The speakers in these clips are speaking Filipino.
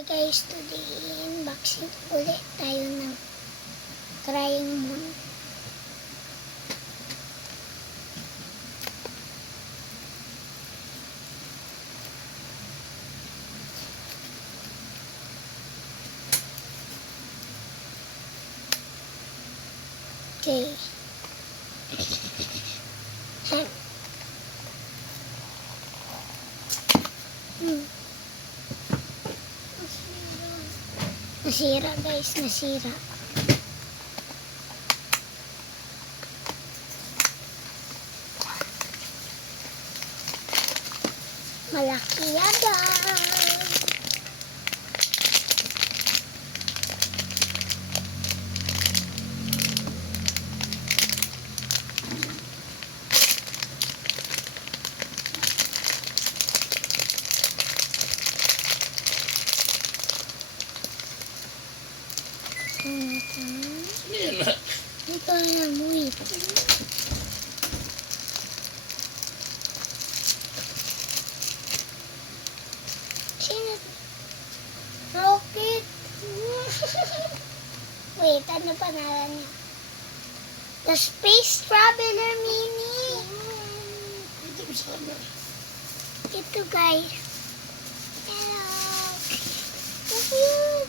Hi guys, today unboxing ulit tayo ng Crying Moon. Okay. Nasira guys, nasira. Malaki agad. Ito na mo ito. Sino? Rocket. Wait, ano pangalan niya? The Space Traveler Mini. Ito guys. Hello. So cute.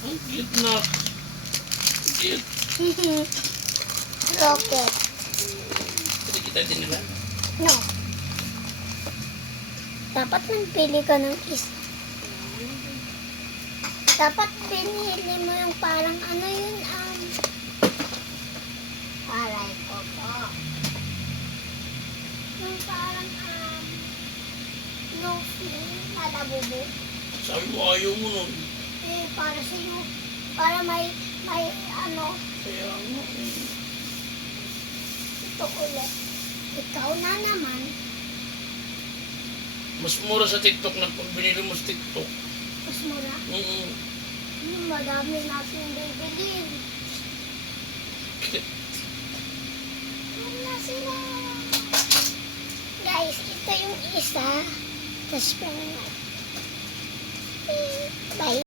Ang cute na. Cute. Rocket. Pwede kita din nila. No. Dapat magpili ka ng isa. Dapat pinili mo yung parang ano yun, aray ko po. Yung parang, Luffy na labubo. Sabi mo ayaw mo nun. Eh, para sa'yo. Para may ano, Kaya mo. ito ulit. Ikaw na naman. Mas mura sa TikTok na pag binili mo sa TikTok. Mas mura. Madami natin bibilin. Wala sila. Guys, ito yung isa. Tapos, bye.